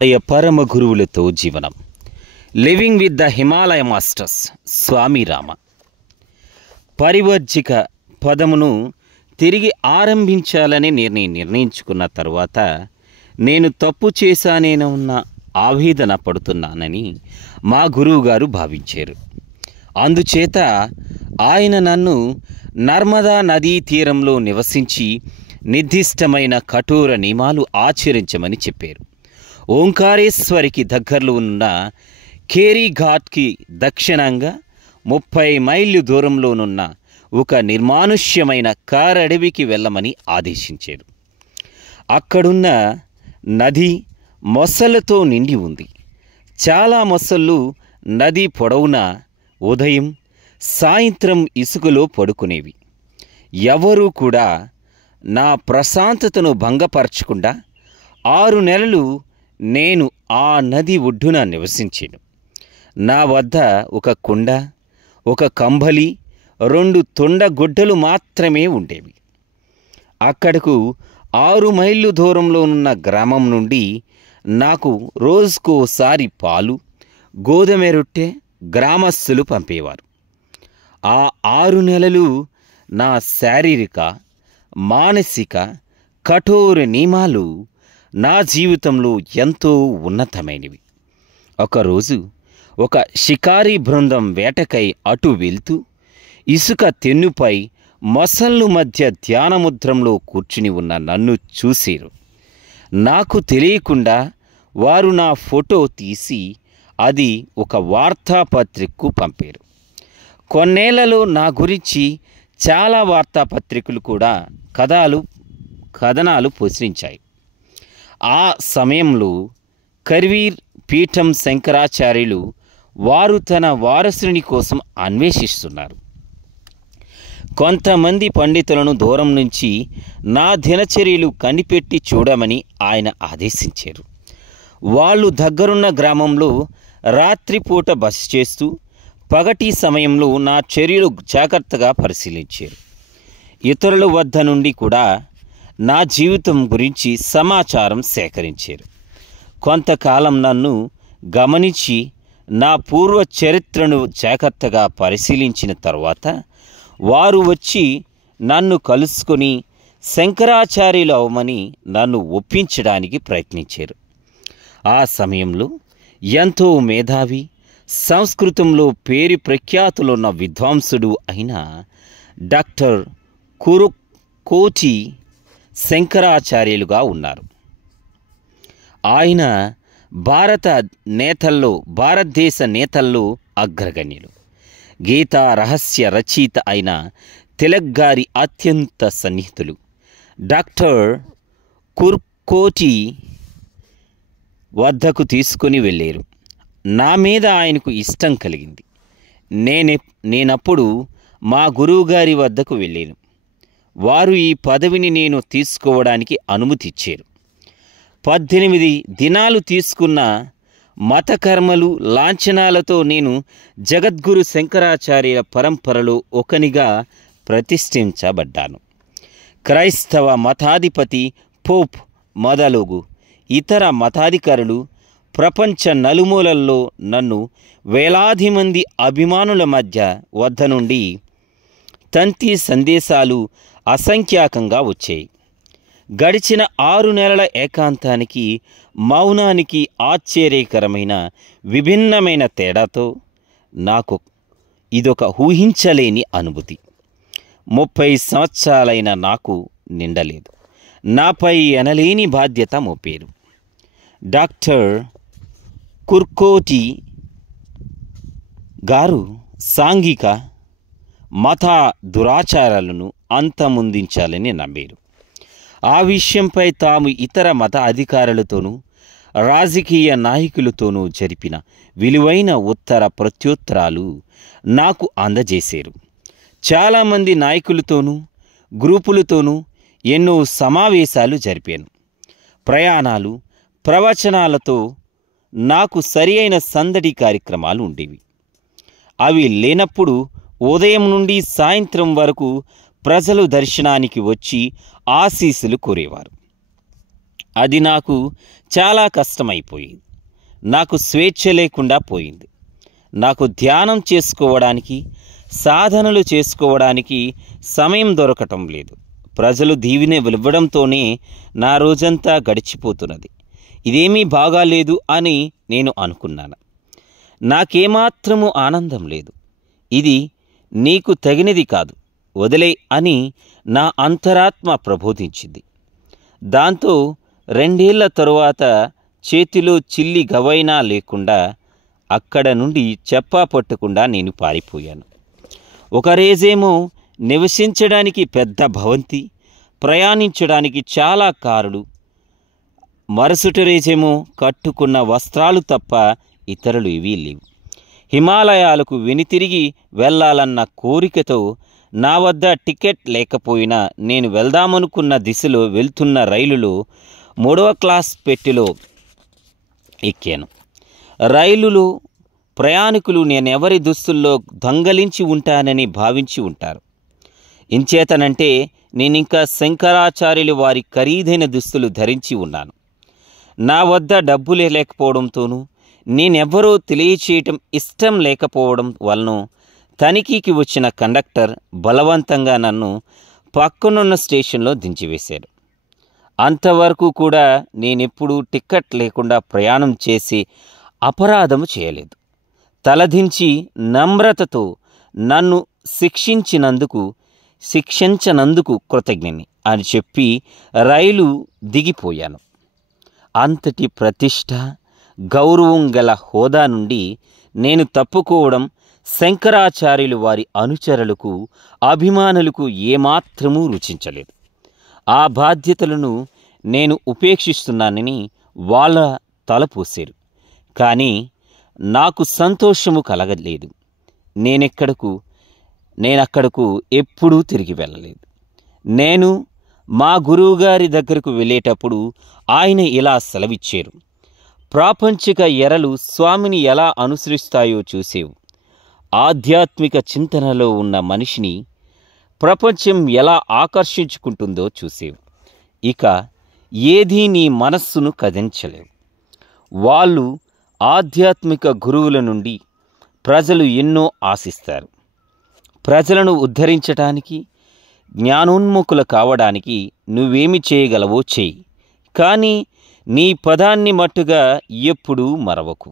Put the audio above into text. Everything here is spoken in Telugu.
పరమ గురువులతో జీవనం. Living with the Himalaya masters Swami Rama. పరివర్జిక పదమును తిరిగి ఆరంభించాలని నిర్ణయించుకున్న తర్వాత నేను తప్పు చేశానేనన్న ఆవేదన పడుతున్నానని మా గురువుగారు భావించారు. అందుచేత ఆయన నన్ను నర్మదా నదీ తీరంలో నివసించి నిర్దిష్టమైన కఠోర నియమాలు ఆచరించమని చెప్పారు. ఓంకారేశ్వరికి దగ్గరలో ఉన్న ఖేరీ ఘాట్కి దక్షిణంగా 30 మైళ్ళు దూరంలోనున్న ఒక నిర్మానుష్యమైన కారడవికి వెళ్ళమని ఆదేశించారు. అక్కడున్న నది మొసళ్ళతో నిండి ఉంది. చాలా మొసళ్ళు నది పొడవునా ఉదయం సాయంత్రం ఇసుకలో పడుకునేవి. ఎవరూ కూడా నా ప్రశాంతతను భంగపరచకుండా 6 నెలలు నేను ఆ నది ఒడ్డున నివసించాను. నా వద్ద ఒక కుండ, ఒక కంబలి, 2 తొండగుడ్డలు మాత్రమే ఉండేవి. అక్కడకు 6 మైళ్ళు దూరంలో ఉన్న గ్రామం నుండి నాకు రోజుకోసారి పాలు, గోధుమ రొట్టె గ్రామస్తులు పంపేవారు. ఆ 6 నెలలు నా శారీరక, మానసిక కఠోర నియమాలు నా జీవితంలో ఎంతో ఉన్నతమైనవి. ఒకరోజు ఒక షికారీ బృందం వేటకై అటు వెళ్తూ ఇసుక తెన్నుపై మొసళ్ళు మధ్య ధ్యానముద్రంలో కూర్చుని ఉన్న నన్ను చూశారు. నాకు తెలియకుండా వారు నా ఫోటో తీసి అది ఒక వార్తాపత్రికకు పంపారు. కొన్నేళ్లలో నా గురించి చాలా వార్తాపత్రికలు కూడా కథనాలు ప్రచురించాయి. ఆ సమయంలో కర్వీర్ పీఠం శంకరాచార్యులు వారు తన వారసుని కోసం అన్వేషిస్తున్నారు. కొంతమంది పండితులను దూరం నుంచి నా దినచర్యలు కనిపెట్టి చూడమని ఆయన ఆదేశించారు. వాళ్ళు దగ్గరున్న గ్రామంలో రాత్రిపూట బస చేస్తూ పగటి సమయంలో నా చర్యలు జాగ్రత్తగా పరిశీలించారు. ఇతరుల వద్ద నుండి కూడా నా జీవితం గురించి సమాచారం సేకరించారు. కొంతకాలం నన్ను గమనించి నా పూర్వ చరిత్రను జాగ్రత్తగా పరిశీలించిన తర్వాత వారు వచ్చి నన్ను కలుసుకొని శంకరాచార్యులు అవమని నన్ను ఒప్పించడానికి ప్రయత్నించారు. ఆ సమయంలో ఎంతో మేధావి, సంస్కృతంలో పేరు ప్రఖ్యాతులున్న విద్వాంసుడు అయిన డాక్టర్ కురుకోటి శంకరాచార్యులుగా ఉన్నారు. ఆయన భారతదేశ నేతల్లో అగ్రగణ్యులు. గీతా రహస్య రచయిత అయిన తిలక్ గారి అత్యంత సన్నిహితులు. డాక్టర్ కుర్కోటి వద్దకు తీసుకుని వెళ్ళారు. నా మీద ఆయనకు ఇష్టం కలిగింది. నేనప్పుడు మా గురువుగారి వద్దకు వెళ్ళాను. వారు ఈ పదవిని నేను తీసుకోవడానికి అనుమతి ఇచ్చారు. 18 దినాలు తీసుకున్న మతకర్మలు, లాంఛనాలతో నేను జగద్గురు శంకరాచార్యుల పరంపరలో ఒకనిగా ప్రతిష్ఠించబడ్డాను. క్రైస్తవ మతాధిపతి పోప్ మొదలగు ఇతర మతాధికారులు ప్రపంచ నలుమూలల్లో నన్ను వేలాది మంది అభిమానుల వద్ద నుండి తంతి సందేశాలు అసంఖ్యాకంగా వచ్చాయి. గడిచిన 6 నెలల ఏకాంతానికి, మౌనానికి ఆశ్చర్యకరమైన విభిన్నమైన తేడాతో నాకు ఇదొక ఊహించలేని అనుభూతి. 30 సంవత్సరాలైన నాకు నిండలేదు. నాపై ఎనలేని బాధ్యత మోపారు. డాక్టర్ కుర్కోటి గారు సాంఘిక, మత దురాచారాలను అంతమొందించాలని నమ్మారు. ఆ విషయంపై తాము ఇతర మత అధికారులతోనూ రాజకీయ నాయకులతోనూ జరిపిన విలువైన ఉత్తర ప్రత్యుత్తరాలు నాకు అందజేశారు. చాలామంది నాయకులతోనూ గ్రూపులతోనూ ఎన్నో సమావేశాలు జరిపాను. ప్రయాణాలు, ప్రవచనాలతో నాకు సరి అయిన సందడి కార్యక్రమాలు ఉండేవి. అవి లేనప్పుడు ఉదయం నుండి సాయంత్రం వరకు ప్రజలు దర్శనానికి వచ్చి ఆశీస్సులు కోరేవారు. అది నాకు చాలా కష్టమైపోయింది. నాకు స్వేచ్ఛ లేకుండా పోయింది. నాకు ధ్యానం చేసుకోవడానికి, సాధనలు చేసుకోవడానికి సమయం దొరకటం లేదు. ప్రజలు దీవెన ఇవ్వడంతోనే నా రోజంతా గడిచిపోతున్నది. ఇదేమీ బాగాలేదు అని నేను అనుకున్నాను. నాకేమాత్రము ఆనందం లేదు. ఇది నీకు తగినది కాదు, వదిలే అని నా అంతరాత్మ ప్రబోధించింది. దాంతో 2 ఏళ్ల తరువాత చేతిలో చిల్లి గవైనా లేకుండా అక్కడ నుండి చెప్పా పట్టకుండా నేను పారిపోయాను. ఒక రోజేమో నివసించడానికి పెద్ద భవంతి, ప్రయాణించడానికి చాలా కారులు, మరుసటి రోజేమో కట్టుకున్న వస్త్రాలు తప్ప ఇతరులు ఇవీ లేవు. హిమాలయాలకు వెనుతిరిగి వెళ్ళాలన్న కోరికతో నా వద్ద టికెట్ లేకపోయినా నేను వెళ్దామనుకున్న దిశలో వెళ్తున్న రైలులో 3వ క్లాస్ పెట్టెలో ఎక్కాను. రైలులో ప్రయాణికులు నేనెవరి దుస్తుల్లో దొంగలించి ఉంటానని భావించి ఉంటారు. ఇంచేతనంటే నేనింకా శంకరాచార్యులు వారి ఖరీదైన దుస్తులు ధరించి ఉన్నాను. నా వద్ద డబ్బులే లేకపోవడంతోనూ, నేనెవ్వరో తెలియచేయటం ఇష్టం లేకపోవడం వలన తనిఖీకి వచ్చిన కండక్టర్ బలవంతంగా నన్ను పక్కనున్న స్టేషన్లో దించివేశాడు. అంతవరకు కూడా నేనెప్పుడూ టికెట్ లేకుండా ప్రయాణం చేసి అపరాధము చేయలేదు. తలదించి నమ్రతతో నన్ను శిక్షించనందుకు కృతజ్ఞని అని చెప్పి రైలు దిగిపోయాను. అంతటి ప్రతిష్ట, గౌరవం గల హోదా నుండి నేను తప్పుకోవడం శంకరాచార్యులు వారి అనుచరులకు, అభిమానులకు ఏమాత్రమూ రుచించలేదు. ఆ బాధ్యతలను నేను ఉపేక్షిస్తున్నానని వాళ్ళ తలపోసారు. కానీ నాకు సంతోషము కలగలేదు. నేనక్కడకు ఎప్పుడూ తిరిగి వెళ్ళలేదు. నేను మా గురువుగారి దగ్గరకు వెళ్ళేటప్పుడు ఆయన ఇలా సెలవిచ్చారు: ప్రాపంచిక ఎరలు స్వామిని ఎలా అనుసరిస్తాయో చూసేవు. ఆధ్యాత్మిక చింతనలో ఉన్న మనిషిని ప్రపంచం ఎలా ఆకర్షించుకుంటుందో చూసేవు. ఇక ఏదీ నీ మనస్సును కదించలేవు. వాళ్ళు ఆధ్యాత్మిక గురువుల నుండి ప్రజలు ఎన్నో ఆశిస్తారు. ప్రజలను ఉద్ధరించటానికి, జ్ఞానోన్ముఖులు కావడానికి నువ్వేమి చేయగలవో చెయ్యి. కానీ నీ పదాన్ని మట్టుగా ఎప్పుడూ మరవకు.